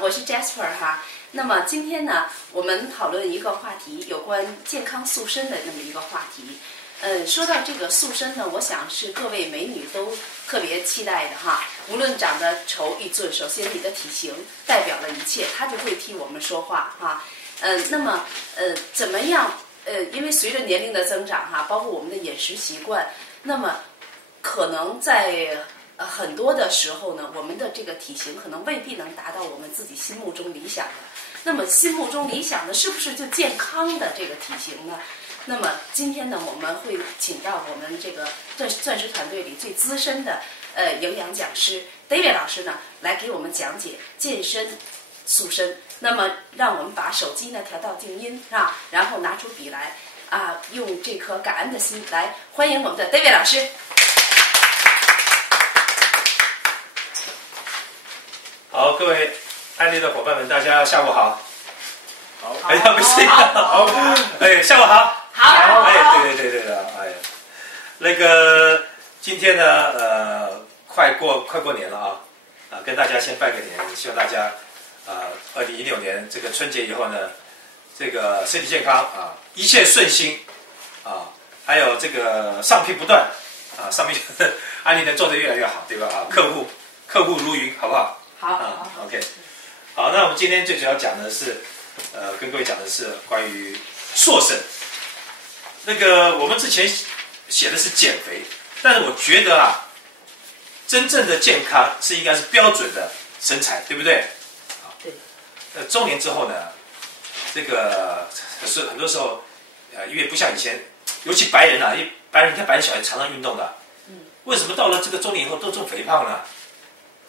我是 Jasper 哈。那么今天呢，我们讨论一个话题，有关健康塑身的那么一个话题。说到这个塑身呢，我想是各位美女都特别期待的哈。无论长得丑与俊，首先你的体型代表了一切，它就会替我们说话哈。那么怎么样？因为随着年龄的增长哈，包括我们的饮食习惯，那么可能在很多的时候呢，我们的这个体型可能未必能达到我们自己心目中理想的。那么心目中理想的是不是就健康的这个体型呢？那么今天呢，我们会请到我们这个钻石团队里最资深的营养讲师 David 老师呢，来给我们讲解健身塑身。那么让我们把手机呢调到静音啊，然后拿出笔来啊，用这颗感恩的心来欢迎我们的 David 老师。好，各位安利的伙伴们，大家下午好。好，哎呀，不是，好，哎，下午好。好，哎，对的，哎，那个今天呢，快过年了啊，跟大家先拜个年，希望大家2016年这个春节以后呢，这个身体健康啊，一切顺心啊，还有这个上聘不断啊，上面安利能做得越来越好，对吧？啊，客户如云，好不好？好 ，OK， 好，那我们今天最主要讲的是，跟各位讲的是关于塑身。那个我们之前写的是减肥，但是我觉得啊，真正的健康是应该是标准的身材，对不对？对。中年之后呢，这个是很多时候，因为不像以前，尤其白人啊，你看白人小孩常常运动的，为什么到了这个中年以后都重肥胖呢？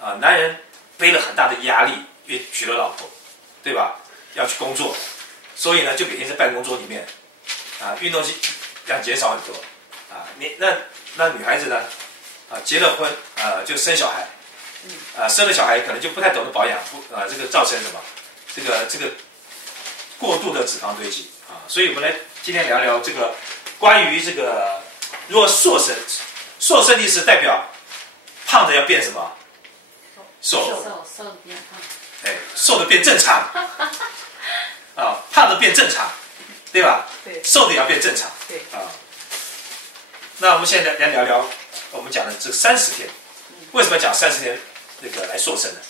啊，男人背了很大的压力，因为娶了老婆，对吧？要去工作，所以呢，就每天在办公桌里面。啊，运动要减少很多，啊，那女孩子呢，结了婚，就生小孩，生了小孩可能就不太懂得保养，这个造成什么？这个过度的脂肪堆积啊，所以我们来今天聊聊这个关于这个如果塑身的意思代表胖的要变什么？瘦的变胖，哎，瘦的变正常，啊，胖的变正常。对吧？对，瘦的也要变正常。对啊，那我们现在来聊聊我们讲的这30天，为什么讲30天那个来瘦身呢？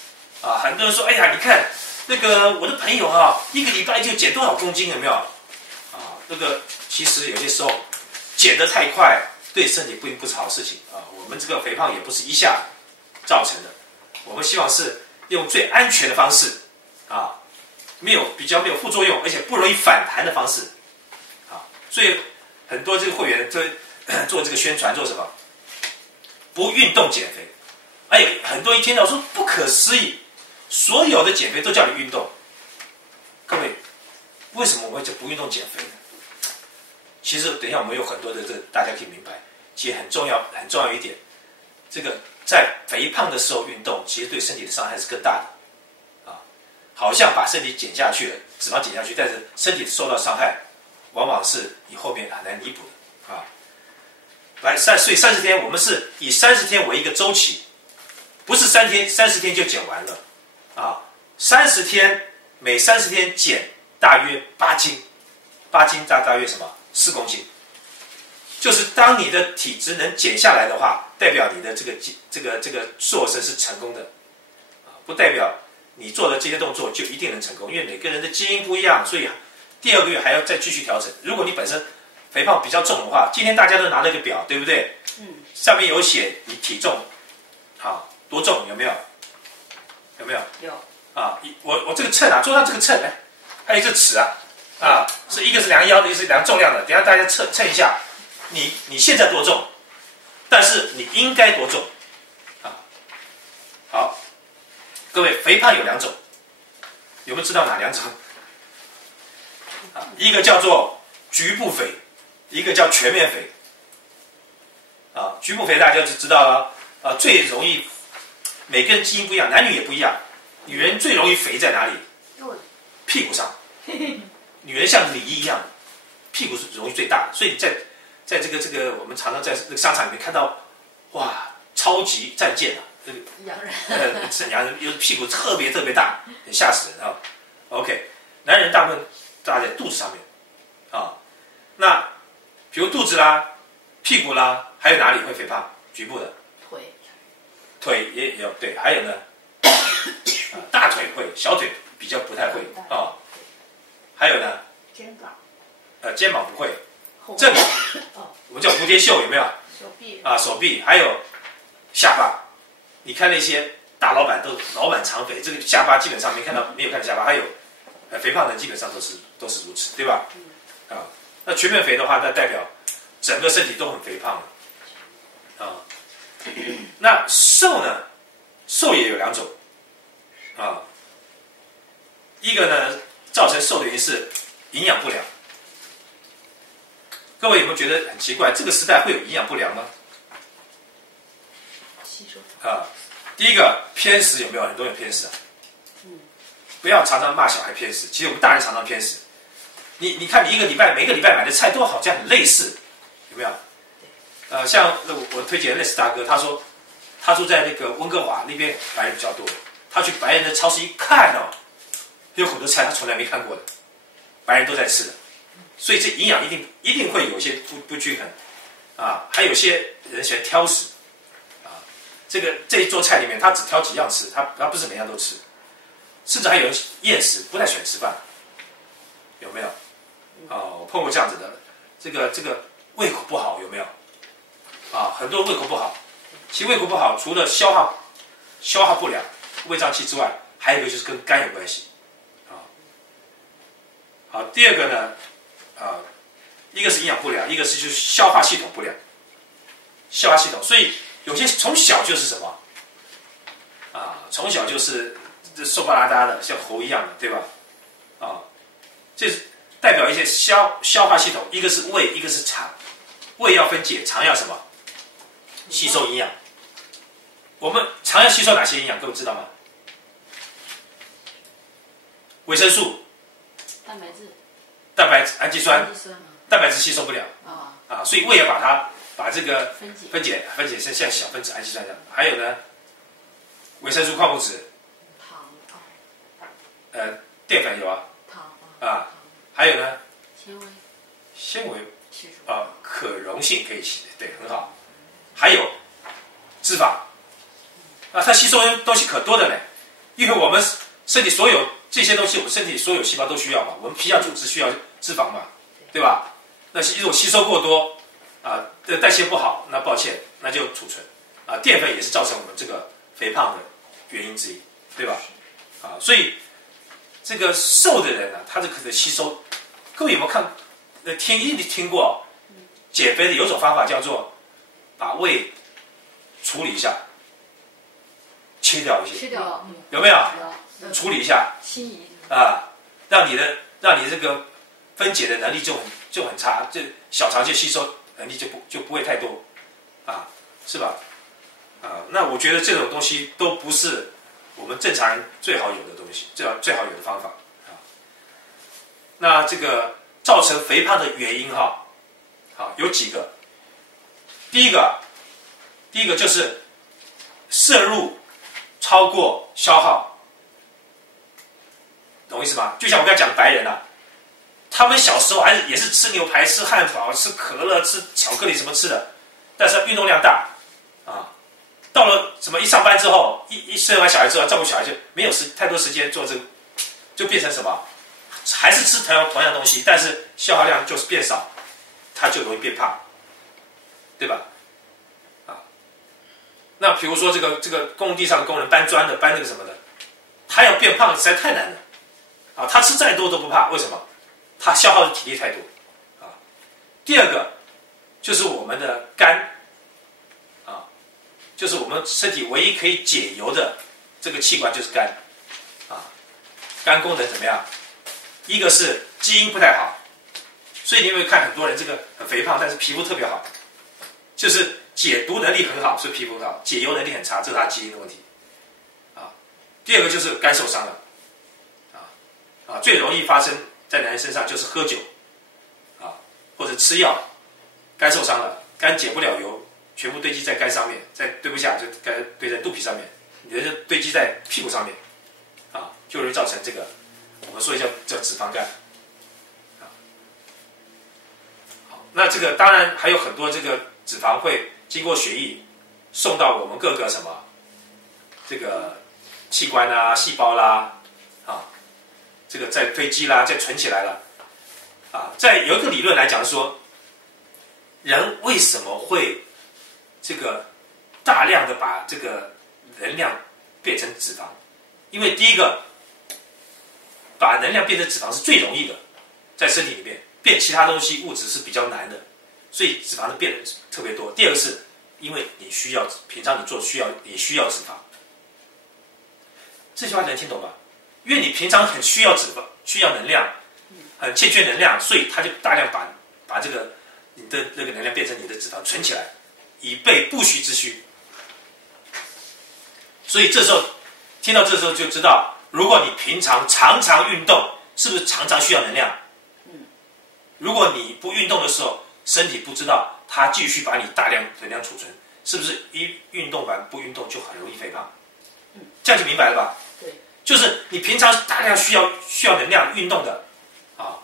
啊，很多人说，哎呀，你看那个我的朋友啊，1个礼拜就减多少公斤，有没有？啊，那个其实有些时候减得太快，对身体不是好事情啊。我们这个肥胖也不是一下造成的，我们希望是用最安全的方式啊。比较没有副作用，而且不容易反弹的方式，啊，所以很多这个会员做这个宣传，做什么？不运动减肥，哎，很多一听到说不可思议，所有的减肥都叫你运动。各位，为什么我们就不运动减肥呢？其实等一下我们有很多的大家可以明白，其实很重要一点，这个在肥胖的时候运动，其实对身体的伤害是更大的。好像把身体减下去了，脂肪减下去，但是身体受到伤害，往往是你后面很难弥补的啊。所以30天，我们是以30天为一个周期，不是30天就减完了啊。30天，每30天减大约8斤，8斤大约什么？4公斤。就是当你的体质能减下来的话，代表你的这个瘦身是成功的啊，不代表。你做的这些动作就一定能成功，因为每个人的基因不一样，所以第2个月还要再继续调整。如果你本身肥胖比较重的话，今天大家都拿了一个表，对不对？上面有写你体重，好多重，有没有？有没有？有。啊，我这个秤啊，桌上这个秤，哎，还有一个尺啊，是一个是量腰的，一个是量重量的。等一下大家称一下，你现在多重？但是你应该多重？啊，好。各位，肥胖有2种，有没有知道哪2种？啊，一个叫做局部肥，一个叫全面肥。啊，局部肥大家就知道了，啊，最容易，每个人基因不一样，男女也不一样。女人最容易肥在哪里？屁股上。女人像梨一样，屁股是容易最大的，所以在这个我们常常在那个商场里面看到，哇，超级战舰啊！这个洋人，是洋人，有屁股特别大，很吓死人啊。OK， 男人大部分大在肚子上面啊，那比如肚子啦、屁股啦，还有哪里会肥胖？局部的腿也有对，还有呢，大腿会，小腿比较不太会啊。还有呢，肩膀不会，这里我们叫蝴蝶袖，有没有？手臂还有下巴。你看那些大老板都老板长肥，这个下巴基本上没有看到下巴，还有肥胖的人基本上都是如此，对吧？啊，那全面肥的话，那代表整个身体都很肥胖啊。那瘦呢？瘦也有两种啊，一个呢造成瘦的原因是营养不良。各位有没有觉得很奇怪？这个时代会有营养不良吗？啊，第一个偏食有没有？很多人偏食啊。不要常常骂小孩偏食，其实我们大人常常偏食。你看，你每个礼拜买的菜都好像很类似，有没有？像我推荐的类似大哥，他说他住在那个温哥华那边，白人比较多。他去白人的超市一看哦，有很多菜他从来没看过的，白人都在吃的，所以这营养一定会有一些不均衡啊。还有些人喜欢挑食啊，这一桌菜里面他只挑几样吃，他不是每样都吃，甚至还有人厌食，不太喜欢吃饭，有没有？我碰过这样子的，这个胃口不好有没有？很多胃口不好，其实胃口不好除了消化不良、胃胀气之外，还有一个就是跟肝有关系。好，第二个呢，一个是营养不良，一个是就是消化系统不良。消化系统，所以有些从小就是什么从小就是瘦巴拉达的，像猴一样的，对吧？这是代表一些消化系统，一个是胃，一个是肠。胃要分解，肠要什么？吸收营养。我们肠要吸收哪些营养？各位知道吗？维生素、蛋白质、氨基酸。蛋白质吸收不了所以胃要把这个分解成像小分子氨基酸这样。还有呢，维生素、矿物质、淀粉有还有呢，纤维可溶性可以吸，对，很好。还有脂肪它吸收的东西可多的呢，因为我们身体所有这些东西，我们身体所有细胞都需要嘛，我们皮下组织需要脂肪嘛，对吧？那如果吸收过多代谢不好，那抱歉，那就储存淀粉也是造成我们这个肥胖的原因之一，对吧？所以这个瘦的人他这可能吸收，各位有没有一定听过减肥的有种方法叫做把胃处理一下，切掉一些，有没有？处理一下，让你这个分解的能力就很差，这小肠就吸收能力就不会太多是吧？那我觉得这种东西都不是我们正常人最好有的东西，最好有的方法那这个造成肥胖的原因有几个。第一个就是摄入超过消耗，懂我意思吗？就像我刚才讲的白人他们小时候也是吃牛排、吃汉堡、吃可乐、吃巧克力什么吃的，但是运动量大到了什么一上班之后，一生完小孩之后照顾小孩就没有太多时间做这个，就变成什么？还是吃同样东西，但是消耗量就是变少，他就容易变胖，对吧？那比如说这个工地上的工人搬砖的、搬那个什么的，他要变胖实在太难了他吃再多都不怕，为什么？他消耗的体力太多第二个就是我们的肝就是我们身体唯一可以解油的这个器官就是肝肝功能怎么样？一个是基因不太好，所以你会看很多人这个很肥胖，但是皮肤特别好，就是解毒能力很好，所以皮肤很好，解油能力很差，这是他基因的问题第二个就是肝受伤了最容易发生在男人身上就是喝酒或者吃药，肝受伤了，肝解不了油，全部堆积在肝上面，再堆不下就堆在肚皮上面，有的堆积在屁股上面就会造成这个我们说叫脂肪肝。好，那这个当然还有很多这个脂肪会经过血液送到我们各个什么这个器官啦、细胞啦，啊，这个再堆积啦，再存起来了，啊，有一个理论来讲说，人为什么会这个大量的把这个能量变成脂肪？因为第一个，把能量变成脂肪是最容易的，在身体里面变其他东西物质是比较难的，所以脂肪的变得特别多。第二个是因为你需要平常你需要脂肪，这句话能听懂吗？因为你平常很需要脂肪，需要能量，很欠缺能量，所以他就大量把这个你的那个能量变成你的脂肪存起来，以备不时之需。所以这时候听到这时候就知道，如果你平常常常运动，是不是常常需要能量？如果你不运动的时候，身体不知道，它继续把你大量能量储存，是不是一运动完不运动就很容易肥胖？这样就明白了吧？对，就是你平常大量需要能量运动的啊，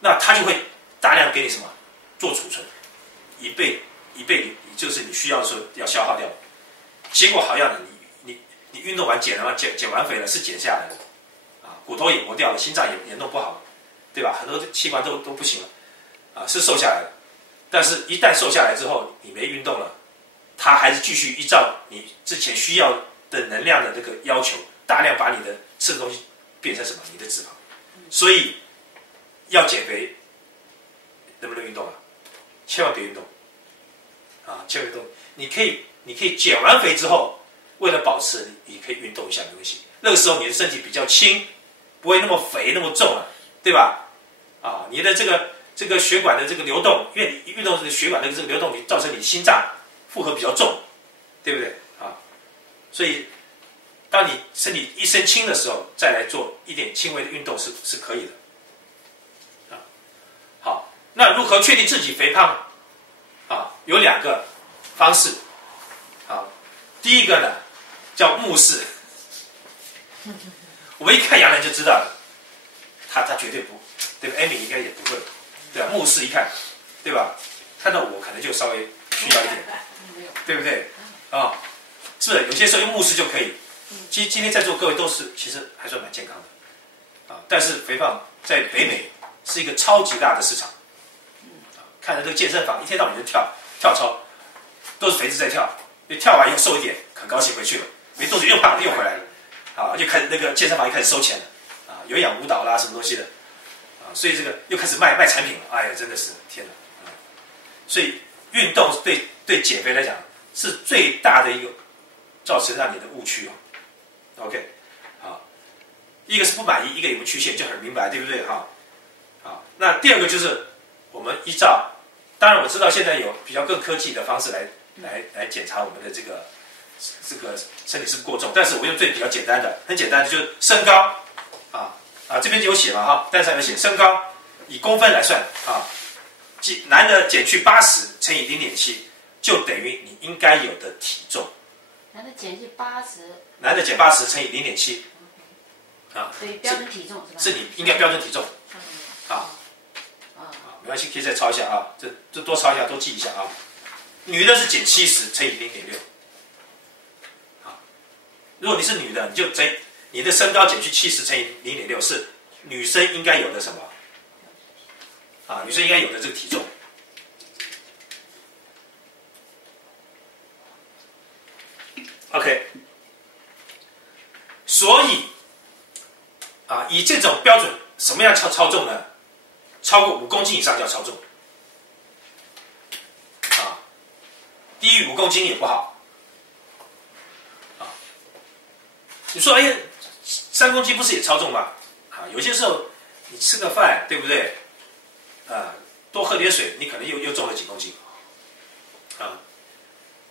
那它就会大量给你什么做储存，以备就是你需要的时候要消耗掉。结果好样的，你运动完减完肥了，是减下来了啊，骨头也磨掉了，心脏也弄不好了，对吧？很多器官都不行了啊，是瘦下来了。但是一旦瘦下来之后，你没运动了，它还是继续依照你之前需要的能量的这个要求，大量把你的吃的东西变成什么？你的脂肪。所以要减肥，能不能运动啊？千万别运动啊！千万别运动。你可以减完肥之后，为了保持，你可以运动一下没关系。那个时候你的身体比较轻，不会那么肥那么重了，对吧？啊，你的这个血管的这个流动，因为你运动这个血管的这个流动，你造成你心脏负荷比较重，对不对啊？所以当你身体一身轻的时候，再来做一点轻微的运动是可以的啊。好，那如何确定自己肥胖啊？有2个方式啊。第一个呢叫目视，我们一看杨澜就知道了，他绝对不，对吧？艾米应该也不会，对吧？目视一看，对吧？看到我可能就稍微需要一点，对不对？啊，是有些时候用目视就可以。今天在座各位都是其实还算蛮健康的啊，但是肥胖在北美是一个超级大的市场。看着这个健身房一天到晚就跳操，都是肥子在跳，跳完以后瘦一点，很高兴回去了，没多久又胖了又回来了，啊，又开始那个健身房又开始收钱了，啊，有氧舞蹈啦什么东西的，啊，所以这个又开始卖产品了，哎呀，真的是天哪，啊，所以运动对减肥来讲是最大的一个造成让你的误区哦。OK， 好，一个是不满意，一个有个曲线，就很明白，对不对哈？好，那第二个就是我们依照，当然我知道现在有比较更科技的方式来检查我们的这个身体是不是过重，但是我用最比较简单的，很简单的就是身高这边就有写嘛哈，单上有写身高以公分来算啊，男的减去80乘以0.7，就等于你应该有的体重。男的减去80，男的减80乘以0.7，啊，所以标准体重是吧？是你应该标准体重，没关系，可以再抄一下啊，这多抄一下，多记一下啊。女的是减70乘以0.6，如果你是女的，你就你的身高减去70乘以0.6是女生应该有的什么？啊，女生应该有的这个体重。OK， 所以以这种标准，什么样超重呢？超过5公斤以上叫超重，低于5公斤也不好，你说，哎呀，3公斤不是也超重吗？有些时候你吃个饭，对不对？多喝点水，你可能又重了几公斤，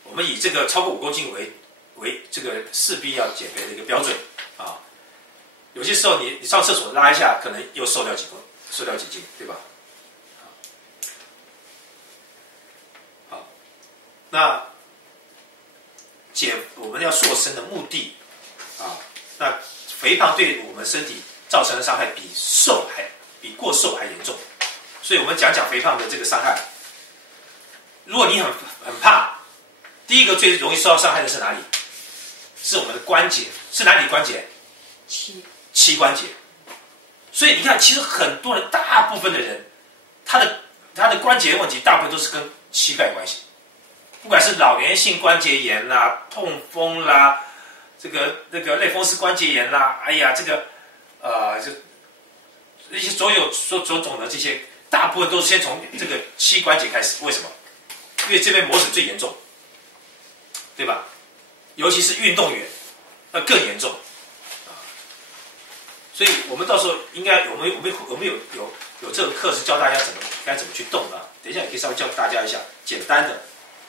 我们以这个超过5公斤为这个势必要减肥的一个标准啊。有些时候你上厕所拉一下，可能又瘦掉几斤，对吧？好，那我们要瘦身的目的那肥胖对我们身体造成的伤害比过瘦还严重。所以我们讲肥胖的这个伤害。如果你很胖，第一个最容易受到伤害的是哪里？是我们的关节，是哪里关节？膝关节。所以你看，其实很多人，大部分的人，他的关节问题，大部分都是跟膝盖有关系。不管是老年性关节炎啦、痛风啦、那个类风湿关节炎啦，哎呀，就一些所种的这些，大部分都是先从这个膝关节开始。为什么？因为这边磨损最严重，对吧？尤其是运动员，那更严重啊。所以我们到时候应该我们有这个课是教大家该怎么去动啊。等一下也可以稍微教大家一下简单的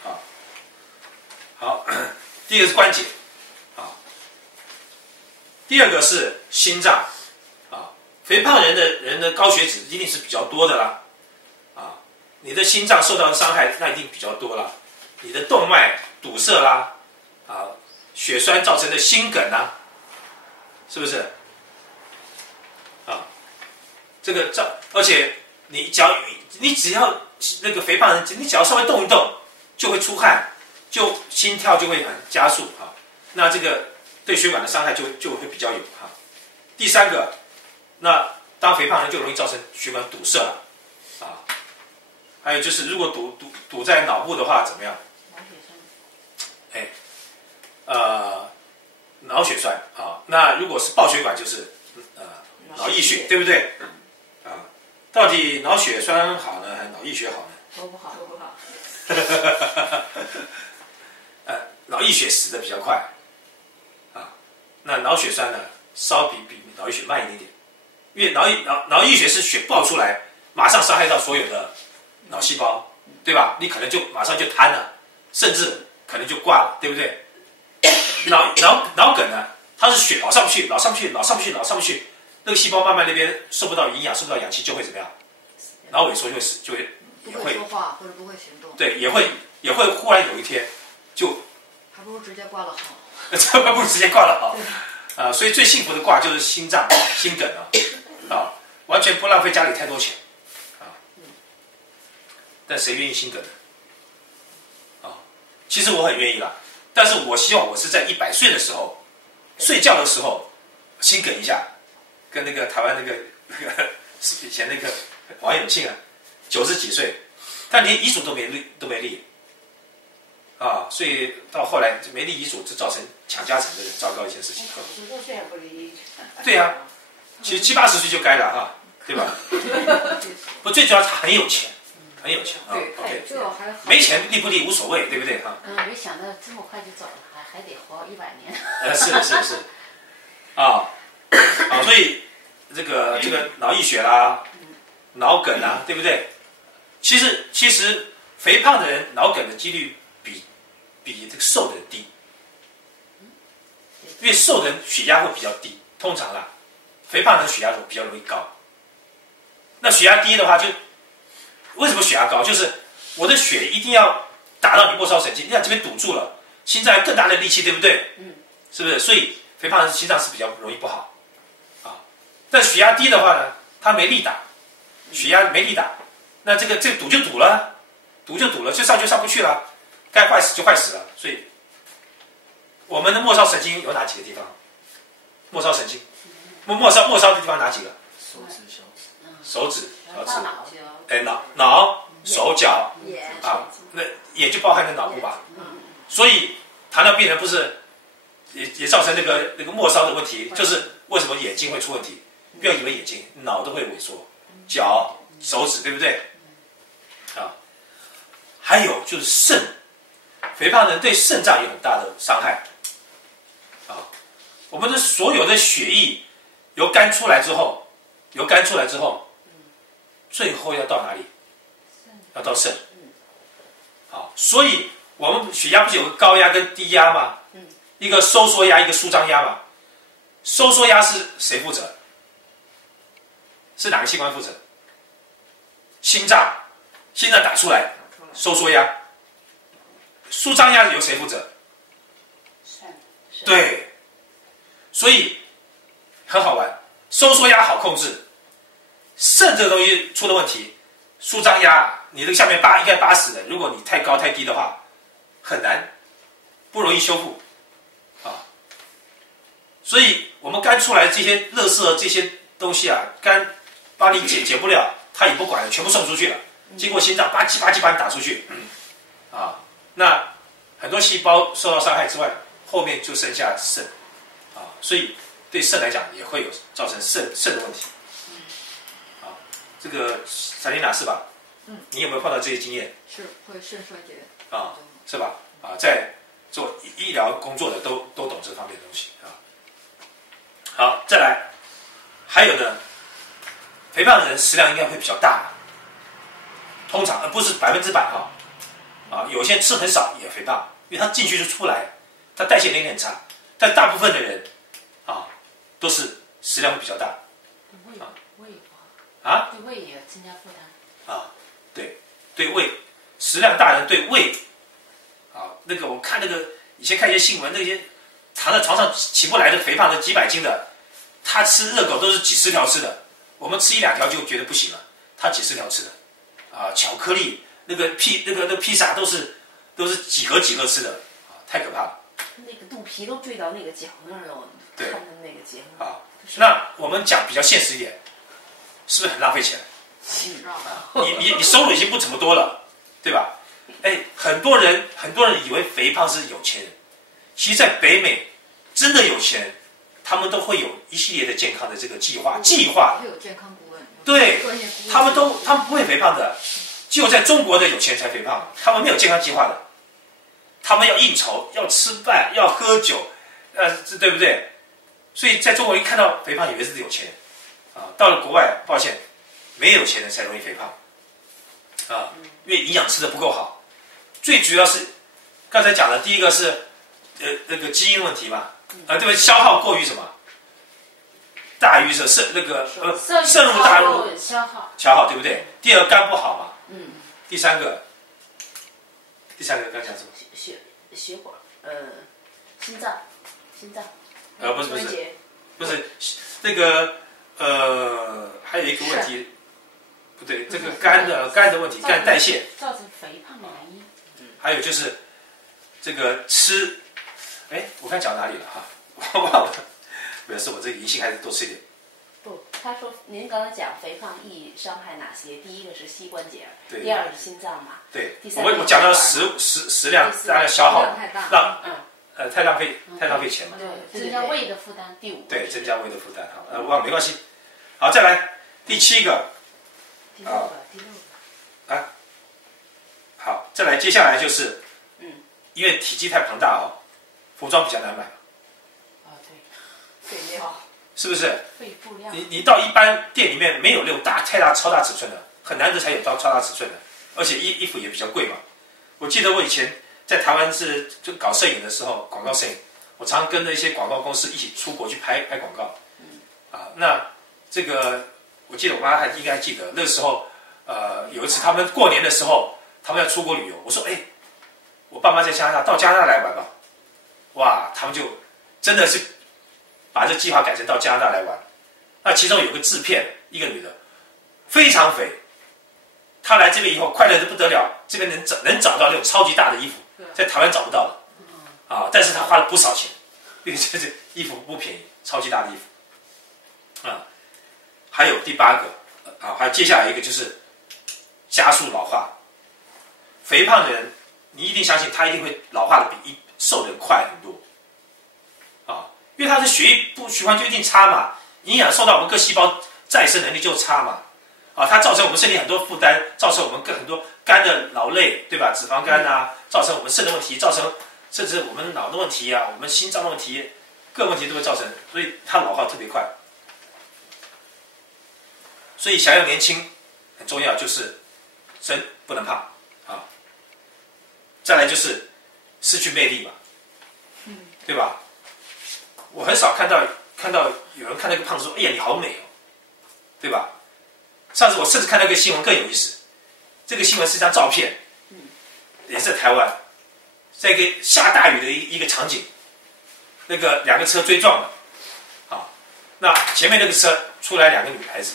啊。好，第一个是关节啊，第二个是心脏啊。肥胖人的高血脂一定是比较多的啦啊，你的心脏受到的伤害那一定比较多啦，你的动脉堵塞啦啊，血栓造成的心梗啦，是不是？啊，而且你只要那个肥胖人，你只要稍微动一动，就会出汗，就心跳就会很加速啊。那这个对血管的伤害就会比较有哈。第三个，那当肥胖人就容易造成血管堵塞了啊。还有就是如果堵在脑部的话怎么样？脑血栓啊。那如果是爆血管就是脑溢血，对不对？啊，到底脑血栓好呢，还是脑溢血好呢？都不好。脑溢血死的比较快啊，那脑血栓呢，稍比脑溢血慢一点点，因为脑溢血是血爆出来，马上伤害到所有的脑细胞，对吧？你可能就马上就瘫了，甚至可能就挂了，对不对？脑梗呢，它是血老上不去，那个细胞慢慢那边受不到营养，受不到氧气，就会怎么样？脑萎缩就会死，不会说话或者不会行动。对，也会忽然有一天就。还不如直接挂了好。还不如直接挂了好。所以最幸福的挂就是心脏心梗啊，完全不浪费家里太多钱啊。但谁愿意心梗啊？其实我很愿意啦，但是我希望我是在100岁的时候睡觉的时候心梗一下，跟那个台湾那个以前那个王永庆啊，90几岁，他连遗嘱都没立。啊，所以到后来没立遗嘱，就造成抢家产这个糟糕一件事情。90多岁还不立？对呀，其实70、80岁就该了哈，对吧？不，最主要他很有钱啊。OK， 没钱立不立无所谓，对不对哈？没想到这么快就走了，还得活100年。是。所以这个脑溢血啦，脑梗啦，对不对？其实肥胖的人脑梗的几率比这个瘦的人低，因为瘦的人血压会比较低，通常啦，肥胖的人血压比较容易高。那血压低的话，就为什么血压高？就是我的血一定要打到你末梢神经，你看这边堵住了，心脏有更大的力气，对不对？是不是？所以肥胖人心脏是比较容易不好啊。但血压低的话呢，他没力打，血压没力打，那这个堵就堵了，就上不去了。该坏死就坏死了，所以我们的末梢神经有哪几个地方？末梢神经，末梢的地方哪几个？手指、小指、脑、手脚啊，那也就包含在脑部吧。所以糖尿病人不是也造成那个末梢的问题，就是为什么眼睛会出问题？不要以为眼睛，脑都会萎缩，脚、手指，对不对？啊，还有就是肾。肥胖人对肾脏有很大的伤害啊！我们的所有的血液由肝出来之后，最后要到哪里？要到肾。好，所以我们血压不是有个高压跟低压吗？一个收缩压，一个舒张压嘛。收缩压是谁负责？是哪个器官负责？心脏打出来，收缩压。舒张压由谁负责？对，所以很好玩，收缩压好控制。肾这个东西出了问题，舒张压，你这个下面应该80的，如果你太高太低的话，很难，不容易修复啊。所以我们肝出来这些垃圾这些东西啊，肝帮你解不了，它也不管了，全部送出去了，经过心脏吧唧吧唧把你打出去，啊，那很多细胞受到伤害之外，后面就剩下肾，啊，所以对肾来讲也会有造成肾的问题。这个萨琳娜是吧？你有没有碰到这些经验？是会肾衰竭啊，是吧？啊，在做医疗工作的都懂这方面的东西啊。好，再来，还有呢，肥胖的人食量应该会比较大，通常不是100%哈，啊，有些吃很少也肥胖，因为他进去就出来，他代谢能力很差，但大部分的人啊都是食量会比较大。啊，对胃也增加负担啊，对胃，食量大人对胃啊，那个我看那个以前看一些新闻，那些躺在床上起不来的肥胖的几百斤的，他吃热狗都是几十条吃的，我们吃1-2条就觉得不行了，他几十条吃的，啊，巧克力那个披萨都是几盒吃的，啊，太可怕了。那个肚皮都坠到那个脚那儿了，看的那个节目啊。那我们讲比较现实一点。是不是很浪费钱？你收入已经不怎么多了，对吧？哎，很多人以为肥胖是有钱人，其实，在北美真的有钱人，他们都会有一系列的健康的这个计划。会有健康顾问。对，他们不会肥胖的，只有在中国的有钱人才肥胖，他们没有健康计划的，他们要应酬，要吃饭，要喝酒，对不对？所以在中国一看到肥胖，以为是有钱人。啊，到了国外，抱歉，没有钱人才容易肥胖，啊，因为营养吃的不够好。最主要是刚才讲的，第一个是那个基因问题嘛，对吧？消耗过于什么？大于摄入大于消耗，对不对？第二肝不好嘛，第三个刚讲什么？血管，心脏，不是那个。还有一个问题，不对，这个肝的问题，肝代谢造成肥胖的原因。还有就是这个吃，哎，我看讲哪里了哈？我忘了，表示我这个银杏还是多吃一点。不，他说您刚才讲肥胖易伤害哪些？第一个是膝关节，对，第二个是心脏嘛，对，第三个我讲到食量大概消耗让太浪费钱嘛，对，增加胃的负担。第5，对，增加胃的负担。好，没关系。好，再来第7个。第6个。啊，好，再来，接下来就是，因为体积太庞大哈，服装比较难买。啊，对，废料。是不是？废布料。你到一般店里面没有那种超大尺寸的，很难得才有到超大尺寸的，而且衣服也比较贵嘛。我记得我以前在台湾就搞摄影的时候，广告摄影，我常跟着一些广告公司一起出国去拍广告。那这个我记得我妈应该记得，那时候有一次他们过年的时候，他们要出国旅游，我说我爸妈在加拿大，到加拿大来玩吧。哇，他们就真的是把这计划改成到加拿大来玩。那其中有个制片，一个女的，非常肥，她来这边以后快乐的不得了，这边能找到那种超级大的衣服，在台湾找不到的。但是她花了不少钱，因为这衣服不便宜，超级大的衣服。还有第8个还有接下来一个就是加速老化。肥胖的人，你一定相信他一定会老化的比瘦的人快很多。因为他的血液循环就一定差嘛，营养受到我们各细胞再生能力就差嘛。它造成我们身体很多负担，造成我们很多肝的劳累，对吧？脂肪肝啊，造成我们肾的问题，造成甚至我们脑的问题啊，我们心脏的问题，各问题都会造成，所以它老化特别快。所以想要年轻很重要，就是身不能胖啊。再来就是失去魅力嘛，对吧？我很少看到有人看那个胖子说：“哎呀，你好美哦，对吧？”上次我甚至看到一个新闻更有意思，这个新闻是一张照片，也是在台湾，在一个下大雨的一个场景，那个2个车追撞了，那前面那个车出来2个女孩子，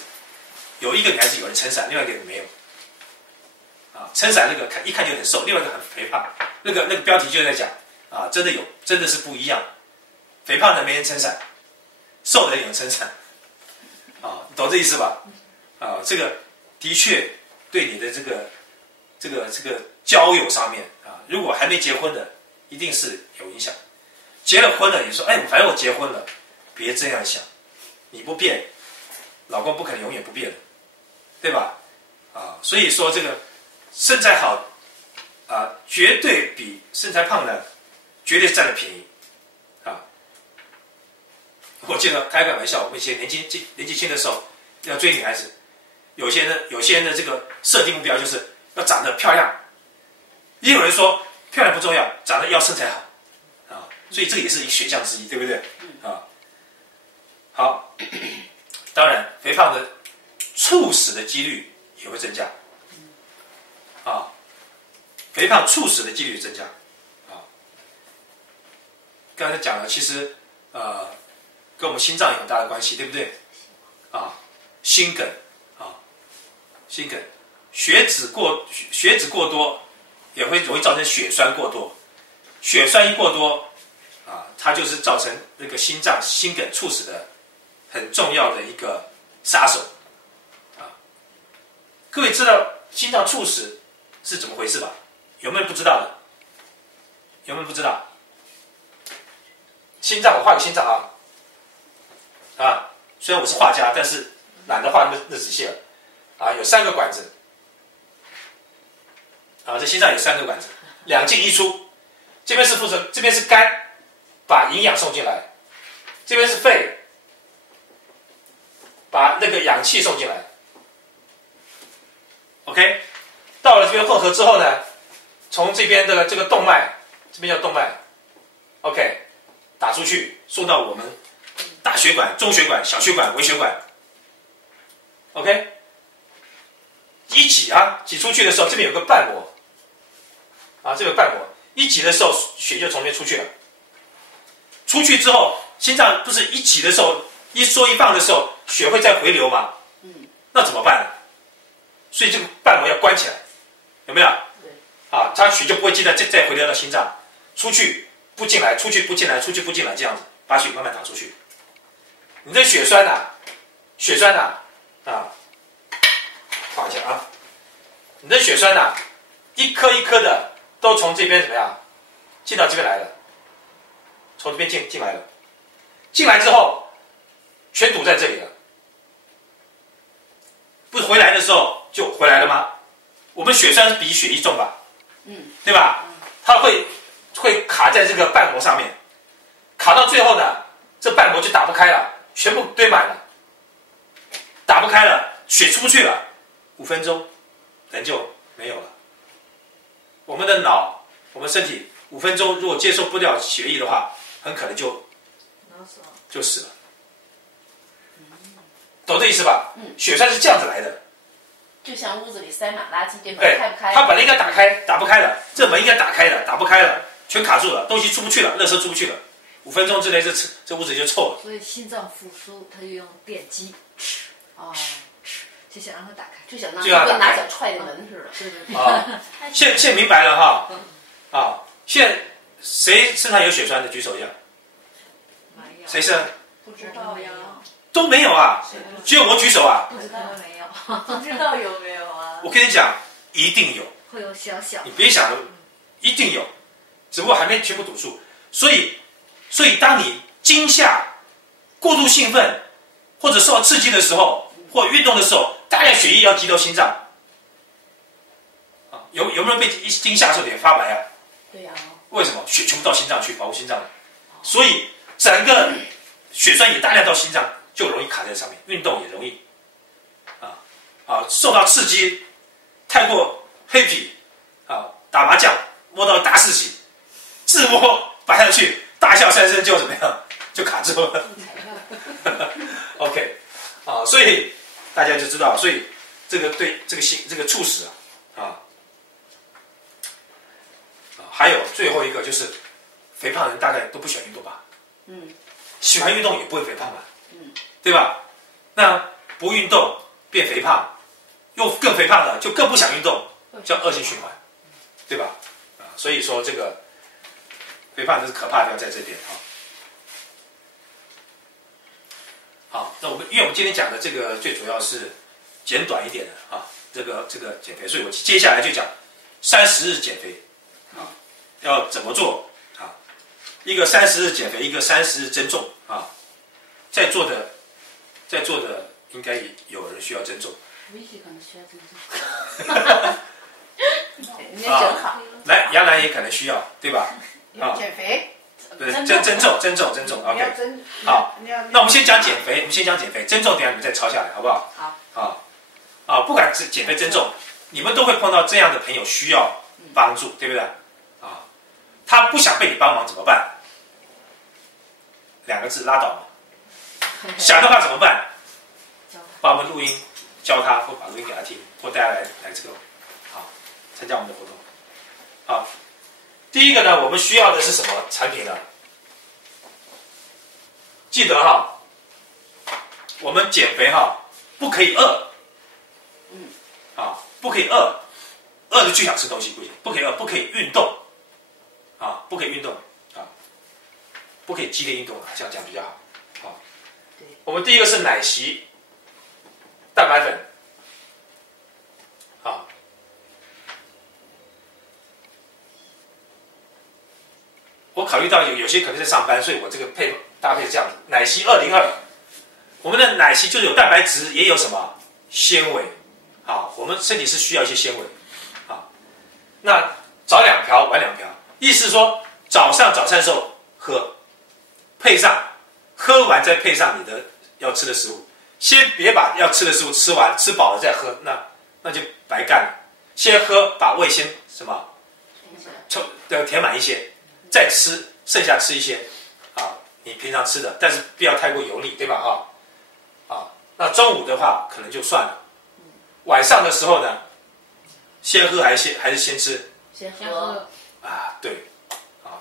有一个女孩子有人撑伞，另外一个没有。啊，撑伞那个一看就很瘦，另外一个很肥胖。那个标题就在讲啊，真的是不一样。肥胖的没人撑伞，瘦的有人撑伞。啊，懂这意思吧？啊，这个的确对你的这个交友上面啊，如果还没结婚的，一定是有影响。结了婚了，你说哎，反正我结婚了，别这样想，你不变，老公不可能永远不变的，对吧？啊，所以说这个身材好啊，绝对比身材胖的绝对占了便宜啊。我记得开个玩笑，我们以前年纪轻的时候要追女孩子，有些人的这个设定目标就是要长得漂亮，也有人说漂亮不重要，长得要身材好啊，所以这也是一选项之一，对不对？啊，好，当然肥胖的猝死的几率也会增加啊，肥胖猝死的几率增加啊。刚才讲了，其实跟我们心脏有很大的关系，对不对？啊，心梗啊，心梗，血脂过多也会容易造成血栓过多，血栓一过多啊，它就是造成那个心脏心梗猝死的很重要的一个杀手啊。各位知道心脏猝死是怎么回事吧？有没有人不知道的？有没有人不知道？心脏，我画个心脏啊，虽然我是画家，但是懒得画那仔细了啊。有3个管子啊，这心脏有3个管子，2进1出。这边是负责，这边是肝，把营养送进来；这边是肺，把那个氧气送进来。OK， 到了这边混合之后呢，从这边的这个动脉，这边叫动脉 ，OK， 打出去，送到我们大血管、中血管、小血管、微血管 ，OK， 一挤啊，挤出去的时候，这边有个瓣膜啊，这个瓣膜一挤的时候，血就从这边出去了。出去之后，心脏不是一挤的时候，一缩一放的时候，血会再回流嘛？那怎么办呢？所以这个瓣膜要关起来，有没有？啊，它血就不会再回流到心脏，出去不进来，出去不进来，出去不进来，这样子把血慢慢打出去。你的血栓啊，画一下啊，你的血栓啊，一颗一颗的都从这边怎么样进到这边来了，从这边进来了，进来之后全堵在这里了，不是回来的时候就回来了吗？我们血栓比血液重吧，对吧？它会卡在这个瓣膜上面，卡到最后呢，这瓣膜就打不开了，全部堆满了，打不开了，血出不去了，5分钟人就没有了。我们的脑，我们身体5分钟如果接受不了血液的话，很可能就死了。懂这意思吧？血栓是这样子来的。就像屋子里塞满垃圾，这门开不开？它本来应该打开，打不开了。这门应该打开的，打不开了，全卡住了，东西出不去了，垃圾出不去了。5分钟之内，这屋子就臭了。所以心脏复苏，他就用电击，就想让它打开，就想跟拿脚踹那门似的。对。啊，现在明白了哈。啊，现在谁身上有血栓的举手一下？谁身？不知道呀。都没有啊，只有我举手啊。不知道没有。不知道有没有啊？我跟你讲，一定有。会有小小。你别想了，一定有，只不过还没全部堵住。所以当你惊吓、过度兴奋或者受到刺激的时候，或运动的时候，大量血液要击到心脏。啊，有没有人被惊吓的时候脸发白啊？对呀。为什么？血全部到心脏去，保护心脏。所以整个血栓也大量到心脏，就容易卡在上面。运动也容易。受到刺激，太过 happy， 打麻将摸到大四喜，自摸摆上去，大笑三声就怎么样，就卡住了。OK， 所以大家就知道，所以这个对这个猝死还有最后一个就是肥胖人大概都不喜欢运动吧？喜欢运动也不会肥胖吧？对吧？那不运动变肥胖，又更肥胖了，就更不想运动，叫恶性循环，对吧？所以说这个肥胖就是可怕的，要在这边啊。好，那因为我们今天讲的这个最主要是简短一点的啊，这个减肥，所以我接下来就讲30日减肥啊，要怎么做啊？一个30日减肥，一个30日增重啊。在座的应该有人需要增重。我也可能需要增重。你也整好。来，杨澜也可能需要，对吧？要减肥。对，增重 ，OK。好，那我们先讲减肥，增重等一下你们再抄下来，好不好？好。不管是减肥增重，你们都会碰到这样的朋友需要帮助，对不对？啊，他不想被你帮忙怎么办？2个字，拉倒嘛。想的话怎么办？把我们录音教他，或把录音给他听，或带他来这个参加我们的活动。好，第一个呢，我们需要的是什么产品呢？记得我们减肥不可以饿，不可以饿了就想吃东西不行，不可以饿，不可以运动，不可以运动不可以激烈运动这样讲比较好。我们第一个是奶昔、蛋白粉，我考虑到有些可能在上班，所以我这个搭配是这样子：奶昔202，我们的奶昔就是有蛋白质，也有什么纤维，我们身体是需要一些纤维，那早2瓢，晚2瓢，意思是说早餐的时候喝，喝完再配上你的要吃的食物，先别把要吃的食物吃完吃饱了再喝，那就白干了。先喝，把胃先什么填满一些，再吃，剩下吃一些你平常吃的，但是不要太过油腻，对吧？那中午的话可能就算了，晚上的时候呢，先喝还是先吃？先喝对，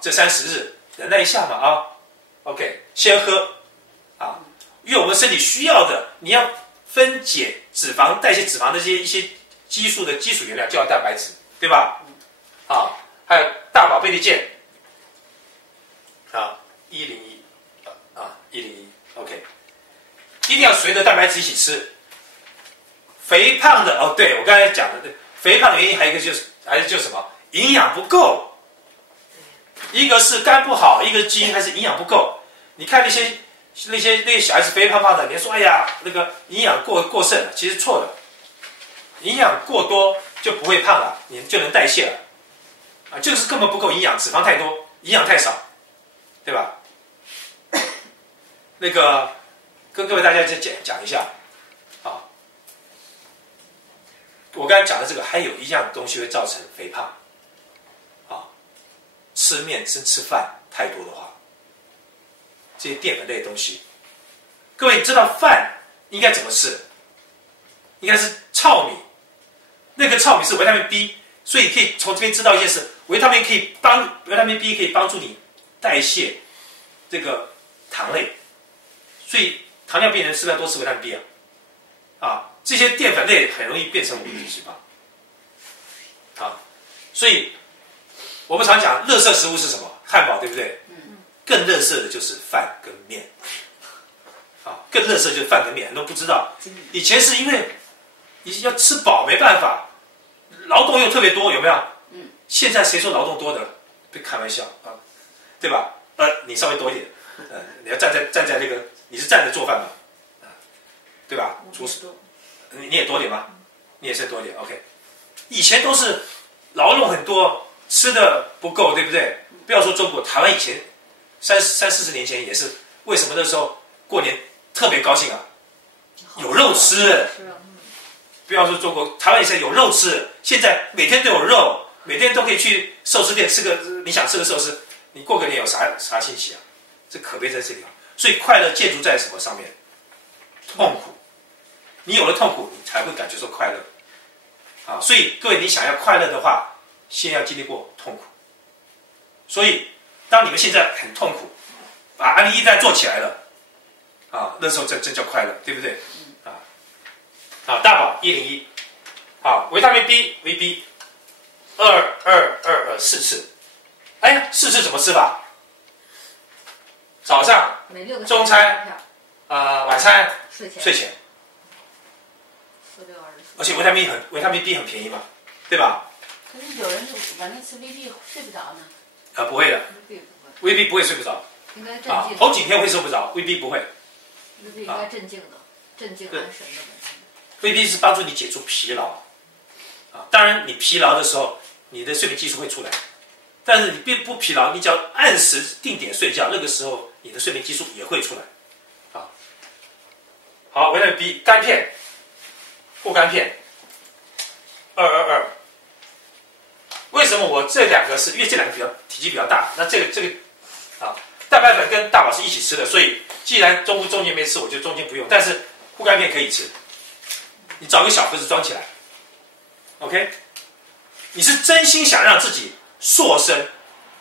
这30日忍耐一下嘛OK， 先喝因为我们身体需要的，你要分解脂肪、代谢脂肪的一些激素的基础原料，叫蛋白质，对吧？还有大宝贝利健101 OK， 一定要随着蛋白质一起吃。肥胖的对我刚才讲的，肥胖的原因还有一个就是什么？营养不够。一个是肝不好，一个是基因还是营养不够。你看那些小孩子肥胖胖的，你说哎呀那个营养过剩，其实错的。营养过多就不会胖了，你就能代谢了就是根本不够营养，脂肪太多，营养太少，对吧？那个跟各位大家再讲一下我刚才讲的这个还有一样东西会造成肥胖吃面吃饭太多的话，这些淀粉类的东西，各位知道饭应该怎么吃？应该是糙米，那个糙米是维他命 B， 所以可以从这边知道一件事，维他命 B 可以帮助你代谢这个糖类，所以糖尿病人是不是要多吃维他命 B 这些淀粉类很容易变成我们的脂肪所以我们常讲垃圾食物是什么？汉堡，对不对？更垃圾的就是饭跟面更垃圾就是饭跟面，很多人不知道。以前是因为你要吃饱没办法，劳动又特别多，有没有？现在谁说劳动多的？别开玩笑对吧？你稍微多一点，你要站在那个，你是站着做饭吗？对吧？厨师，你也多点吗？你也是多点 ，OK。以前都是劳动很多，吃的不够，对不对？不要说中国，台湾以前30-40年前也是，为什么那时候过年特别高兴有肉吃。不要说中国，台湾也是有肉吃。现在每天都有肉，每天都可以去寿司店吃个你想吃的寿司。你过个年有啥欣喜这可悲在这里所以快乐建筑在什么上面？痛苦。你有了痛苦，你才会感觉说快乐所以各位，你想要快乐的话，先要经历过痛苦。所以当你们现在很痛苦，把安利一旦做起来了啊，那时候真叫快乐，对不对？大宝101，维他命 B、VB 2222次，哎，4次怎么吃法？早上、每6个中餐晚餐、睡前睡前， 4、6、24，而且维他命 B 很便宜嘛，对吧？可是有人晚上吃 VB 睡不着呢。不会的，VB 不会， ，VB 不会睡不着应该镇静。头几天会睡不着，VB 不会 VB 应该镇静的，镇静安神的。 ，VB 是帮助你解除疲劳当然你疲劳的时候，你的睡眠激素会出来，但是你并不疲劳，你只要按时定点睡觉，那个时候你的睡眠激素也会出来好，维他命 B 干片、护肝片222。为什么我这两个是？因为这两个体积比较大，那这个蛋白粉跟大宝是一起吃的，所以既然中间没吃，我就中间不用。但是护肝片可以吃，你找个小盒子装起来 ，OK？ 你是真心想让自己塑身，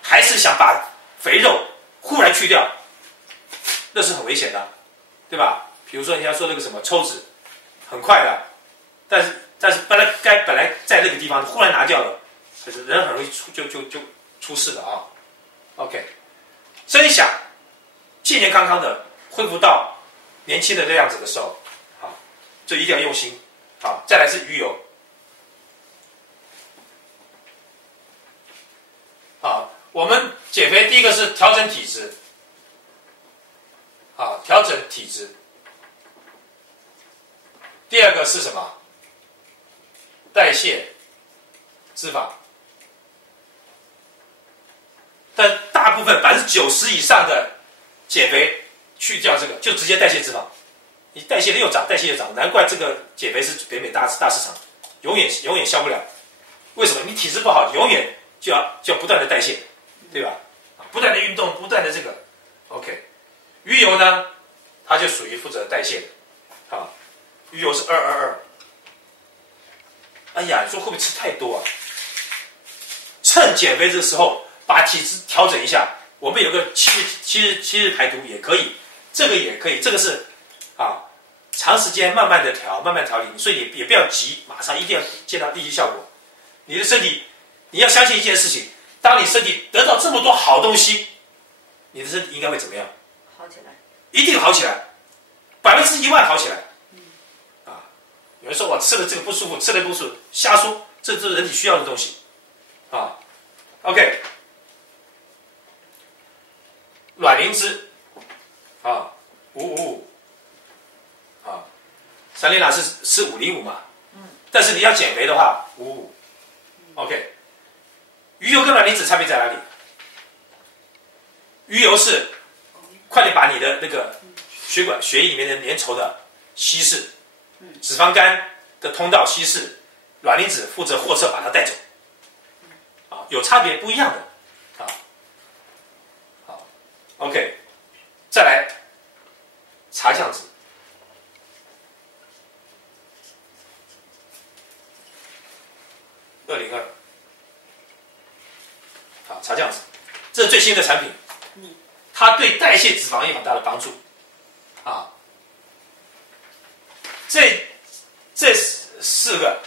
还是想把肥肉忽然去掉？那是很危险的，对吧？比如说人家说那个什么抽脂，很快的，但是本来在那个地方忽然拿掉了，就是人很容易就出事的OK， 真想健健康康的恢复到年轻的这样子的时候，就一定要用心再来是鱼油我们减肥第一个是调整体质调整体质。第二个是什么？代谢脂肪。但大部分90%以上的减肥去掉这个，就直接代谢脂肪。你代谢的又涨，难怪这个减肥是北美大市场，永远消不了。为什么？你体质不好，永远就要不断的代谢，对吧？不断的运动，不断的这个 OK。鱼油呢，它就属于负责代谢的鱼油是222。哎呀，你说会不会吃太多啊？趁减肥的时候把体质调整一下。我们有个七日排毒也可以，这个也可以，这个是长时间慢慢调理，所以你也不要急，马上一定要见到立即效果。你的身体，你要相信一件事情，当你身体得到这么多好东西，你的身体应该会怎么样？好起来，一定好起来，10000%好起来。有人说我吃了这个不舒服，吃了不舒服，瞎说，这是人体需要的东西OK， 卵磷脂555三丽娜是505嘛，但是你要减肥的话555 OK。鱼油跟卵磷脂差别在哪里？鱼油是快点把你的那个血液里面的粘稠的稀释，脂肪肝的通道稀释，卵磷脂负责货车把它带走有差别不一样的好 OK。 再来茶酱子202茶酱子，这是最新的产品它对代谢脂肪有很大的帮助这4个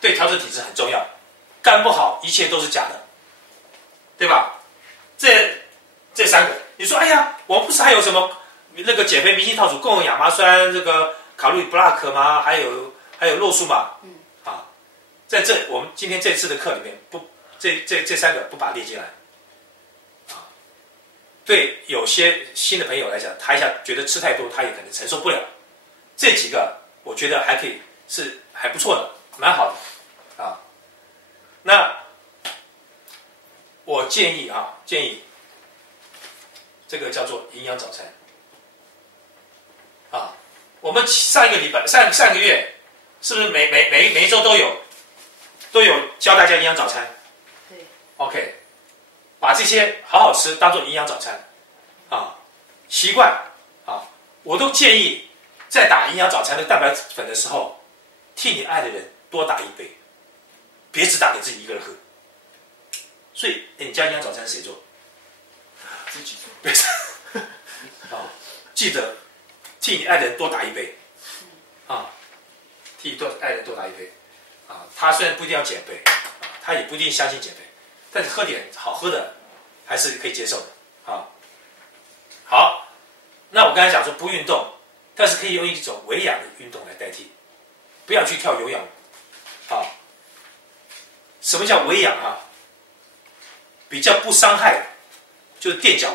对调整体质很重要。肝不好一切都是假的，对吧？这3个你说哎呀，我不是还有什么那个减肥明星套组共有亚麻酸这个卡路里 block 吗？还有洛素嘛在我们今天这次的课里面不这3个不把它列进来对有些新的朋友来讲，他一下觉得吃太多他也可能承受不了。这几个我觉得还可以，是还不错的，蛮好的那我建议这个叫做营养早餐我们上个月是不是每一周都有教大家营养早餐？对 OK， 把这些好好吃当做营养早餐习惯我都建议在打营养早餐的蛋白粉的时候，替你爱的人多打一杯，别只打给自己一个人喝。所以你家营养早餐是谁做？自己做。记得替你爱的人多打一杯，啊，替爱的人多打一杯，啊，他虽然不一定要减肥，啊，他也不一定相信减肥，但是喝点好喝的还是可以接受的，啊，好，那我刚才讲说不运动，但是可以用一种微氧的运动来代替，不要去跳有氧，啊，什么叫微氧啊？比较不伤害，就是垫脚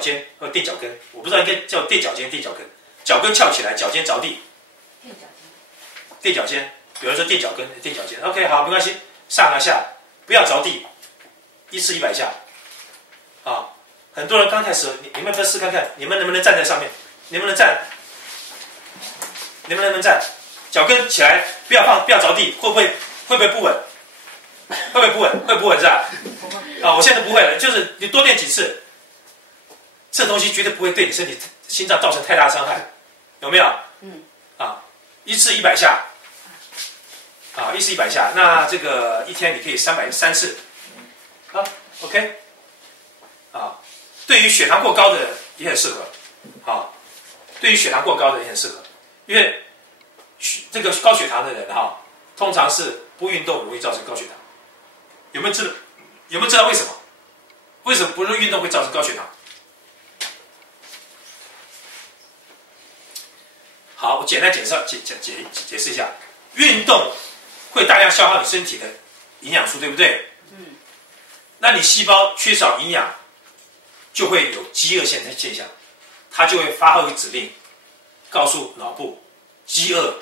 尖和垫脚跟，我不知道应该叫垫脚尖、垫脚跟，脚跟翘起来，脚尖着地。垫脚尖，有人说垫脚跟、垫脚尖。OK， 好，没关系，上啊下，不要着地，一次100下。啊，很多人刚开始，你们再试看看，你们能不能站在上面？能不能站？你们能不能站？脚跟起来，不要着地，会不会不稳？会不会不稳？会不稳是吧？啊，我现在不会了，就是你多练几次，这东西绝对不会对你身体、心脏造成太大伤害，有没有？啊，一次100下，啊，一次100下，那这个一天你可以3次，啊 ，OK， 啊，对于血糖过高的人也很适合，啊，对于血糖过高的人也很适合，因为这个高血糖的人哈，通常是不运动容易造成高血糖，有没有知道为什么？为什么不运动会造成高血糖？好，我简单解释一下，运动会大量消耗你身体的营养素，对不对？那你细胞缺少营养，就会有饥饿现象，它就会发号指令，告诉脑部饥饿。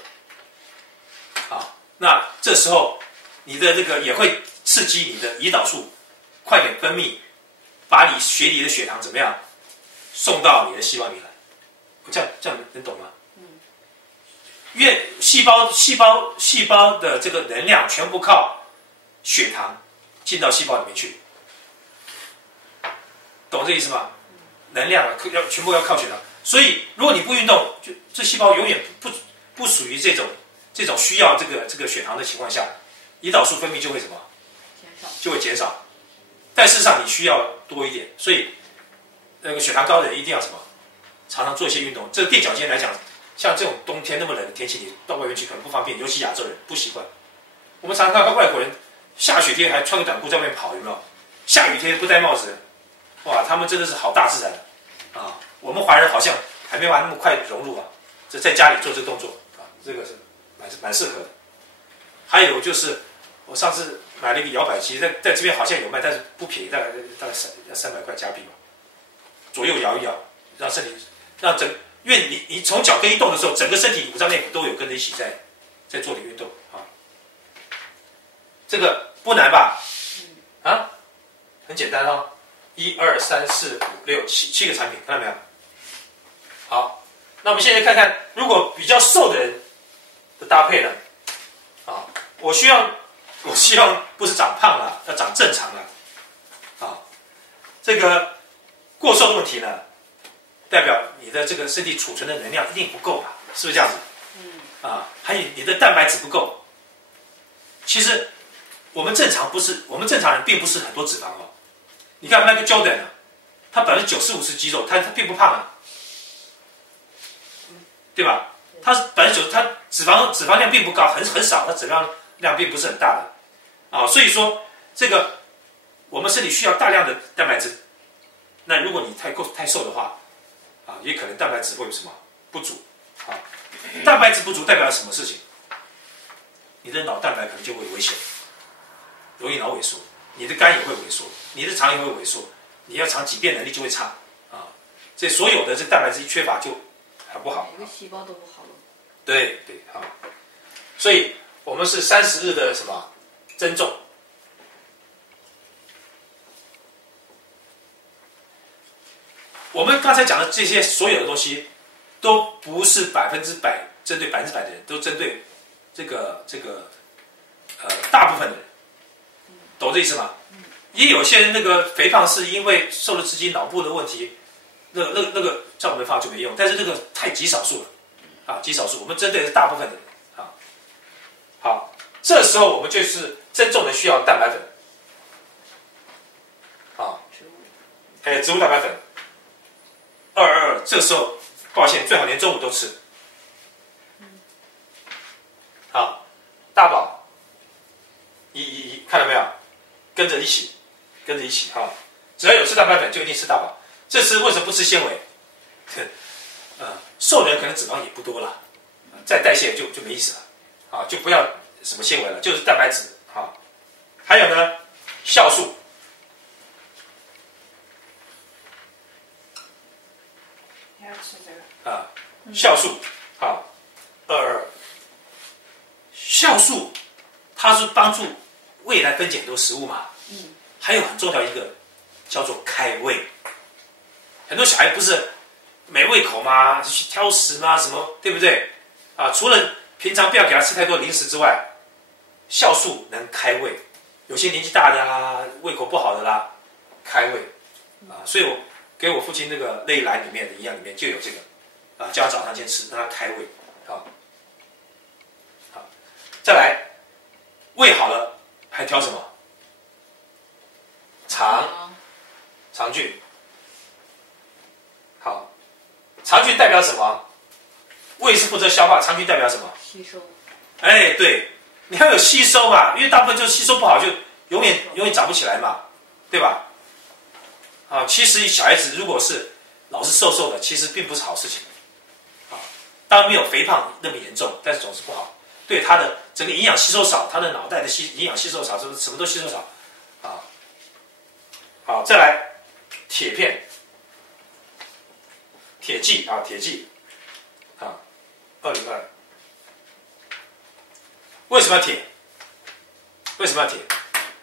好，那这时候你的这个也会刺激你的胰岛素快点分泌，把你血里的血糖怎么样送到你的细胞里来？这样能懂吗？因为细胞的这个能量全部靠血糖进到细胞里面去，懂这意思吗？能量全部要靠血糖，所以如果你不运动，就这细胞永远不属于这种需要这个血糖的情况下，胰岛素分泌就会什么？就会减少。但事实上你需要多一点，所以那个血糖高的人一定要什么？常常做一些运动。这个垫脚尖来讲，像这种冬天那么冷的天气，你到外面去可能不方便，尤其亚洲人不习惯。我们常常看到外国人下雪天还穿个短裤在外面跑，有没有？下雨天不戴帽子，哇，他们真的是好大自然啊！我们华人好像还没办法那么快融入啊。这在家里做这个动作啊，这个是蛮适合的。还有就是我上次买了一个摇摆机，在这边好像有卖，但是不便宜，大概要300块加币吧。左右摇一摇，让身体因为你从脚跟一动的时候，整个身体五脏内腑都有跟着一起在做的运动啊。这个不难吧？啊，很简单哦。1、2、3、4、5、6、7个产品，看到没有？好，那我们现在看看，如果比较瘦的人的搭配呢？啊，我希望不是长胖了，要长正常了。啊，这个过瘦的问题呢，代表你的这个身体储存的能量一定不够啊，是不是这样子？啊，还有你的蛋白质不够。其实我们正常人并不是很多脂肪哦。你看 Michael Jordan 啊，他95%是肌肉，他并不胖啊，对吧？他90%，他脂肪量并不高，很少，他脂肪量并不是很大的啊。所以说这个我们身体需要大量的蛋白质。那如果你太瘦的话，啊，也可能蛋白质会有什么不足啊？蛋白质不足代表了什么事情？你的脑蛋白可能就会危险，容易脑萎缩，你的肝也会萎缩，你的肠也会萎缩，你要肠挤便能力就会差啊。这所有的这蛋白质一缺乏就很不好，每个细胞都不好了。对啊，所以我们是30日的什么增重。我们刚才讲的这些所有的东西，都不是100%针对100%的人，都针对这个大部分的人，懂这意思吗？也有些人那个肥胖是因为受了刺激脑部的问题，那个在我们方就没用，但是这个太极少数了啊，极少数。我们针对的是大部分的人啊。好，这时候我们就是增重的需要蛋白粉啊，植物蛋白粉。222，这时候抱歉，最好连中午都吃。好，大宝，看到没有？跟着一起哈。只要有吃蛋白粉，就一定吃大宝。这次为什么不吃纤维？瘦的人可能脂肪也不多了，再代谢就没意思了，啊，就不要什么纤维了，就是蛋白质啊。还有呢，酵素，还要吃这个啊，酵素啊，22，酵素它是帮助胃来分解很多食物嘛，还有很重要一个叫做开胃，很多小孩不是没胃口吗？去挑食吗？什么对不对？啊，除了平常不要给他吃太多零食之外，酵素能开胃。有些年纪大的啦，胃口不好的啦，开胃啊，所以我给我父亲那个那一栏里面的营养里面就有这个啊，叫他早上先吃，让他开胃啊。好，再来，胃好了还挑什么？肠菌。好，肠菌代表什么？胃是负责消化，肠菌代表什么？吸收。哎，对，你要有吸收嘛，因为大部分就是吸收不好，就永远长不起来嘛，对吧？啊，其实小孩子如果是老是瘦瘦的，其实并不是好事情。啊，当然没有肥胖那么严重，但是总是不好，对他的整个营养吸收少，他的脑袋的营养吸收少，什么都吸收少。啊，好，再来铁片。铁剂啊，202。为什么要铁？为什么要铁？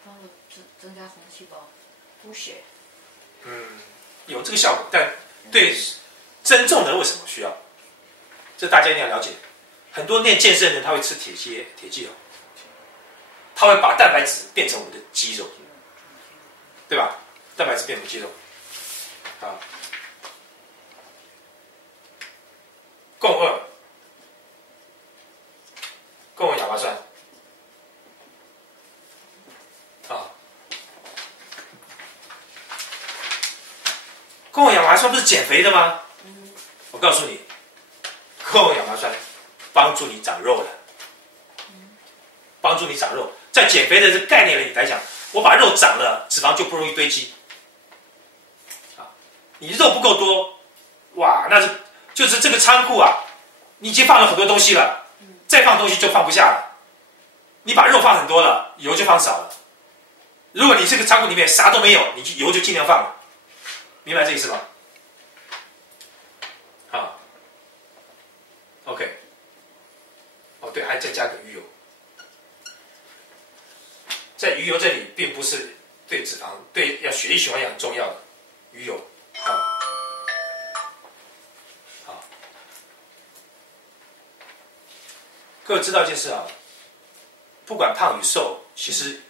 帮助增加红细胞，补血。有这个效果，但对增重的人为什么需要？这大家一定要了解。很多练健身的人他会吃铁剂哦，他会把蛋白质变成我们的肌肉，对吧？蛋白质变成肌肉，啊。共2亚麻酸啊，共亚麻酸不是减肥的吗？我告诉你，共亚麻酸帮助你长肉的，帮助你长肉。在减肥的这个概念里来讲，我把肉长了，脂肪就不容易堆积。啊，你肉不够多，哇，那是。就是这个仓库啊，你已经放了很多东西了，再放东西就放不下了。你把肉放很多了，油就放少了。如果你这个仓库里面啥都没有，你油就尽量放，明白这意思吗？好 ，OK， 哦对，还再加个鱼油，在鱼油这里并不是对脂肪、对要血液循环也很重要的鱼油啊。各位知道一件事啊，不管胖与瘦，其实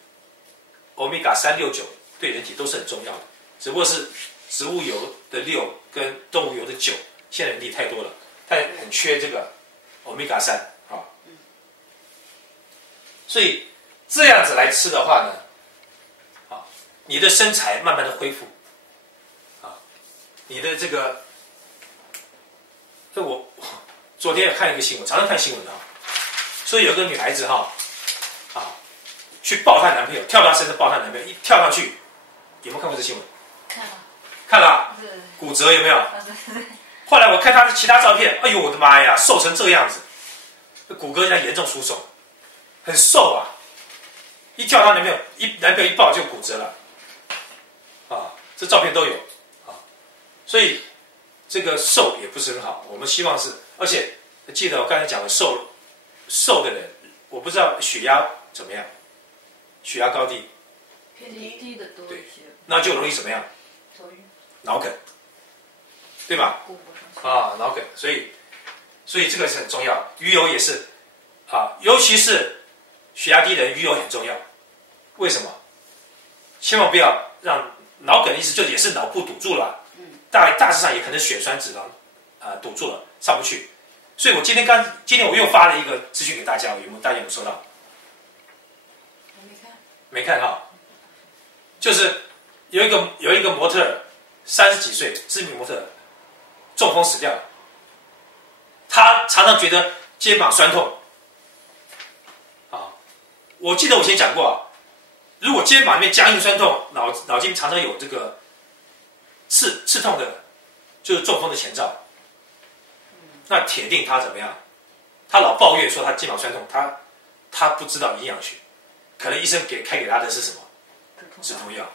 欧米伽3、6、9对人体都是很重要的，只不过是植物油的6跟动物油的9，现在人体太多了，但很缺这个欧米伽3啊。所以这样子来吃的话呢，啊，你的身材慢慢的恢复，啊，你的这个，我昨天也看一个新闻，常常看新闻的啊。所以有个女孩子去抱她男朋友，跳到她身上抱她男朋友，一跳上去，有没有看过这新闻？看了。看了，骨折有没有？后来我看她的其他照片，哎呦我的妈呀，瘦成这个样子，骨骼在严重疏松，很瘦啊！一跳她男朋友，男朋友一抱就骨折了，啊，这照片都有啊。所以这个瘦也不是很好，我们希望是，而且记得我刚才讲的瘦的人，我不知道血压怎么样，血压高低，偏低的多一些，那就容易怎么样？头晕、脑梗，对吧？啊，脑梗，所以这个是很重要。鱼油也是啊，尤其是血压低的人，鱼油很重要。为什么？千万不要让脑梗的意思就也是脑部堵住了，大致上也可能血栓脂肪堵住了，上不去。所以我今天我又发了一个资讯给大家，大家有没有收到？我没看。没看哈，就是有一个模特儿，30几岁，知名模特儿，中风死掉了，他常常觉得肩膀酸痛。啊，我记得我以前讲过啊，如果肩膀里面僵硬酸痛，脑筋常常有这个刺痛的，就是中风的前兆。那铁定他怎么样？他老抱怨说他肩膀酸痛，他不知道营养学，可能医生开给他的是什么？止痛药。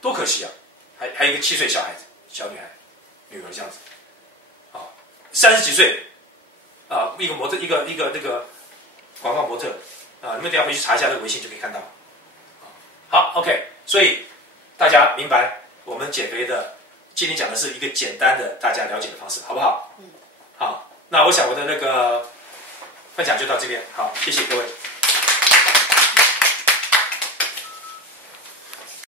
多可惜啊！还有一个7岁小孩子，小女孩，女儿这样子，啊，30几岁，啊，一个模特，一个那个广告模特，啊，你们等一下回去查一下这个微信就可以看到。好 ，OK， 所以大家明白我们减肥的，今天讲的是一个简单的大家了解的方式，好不好？好，那我想我的那个分享就到这边，好，谢谢各位。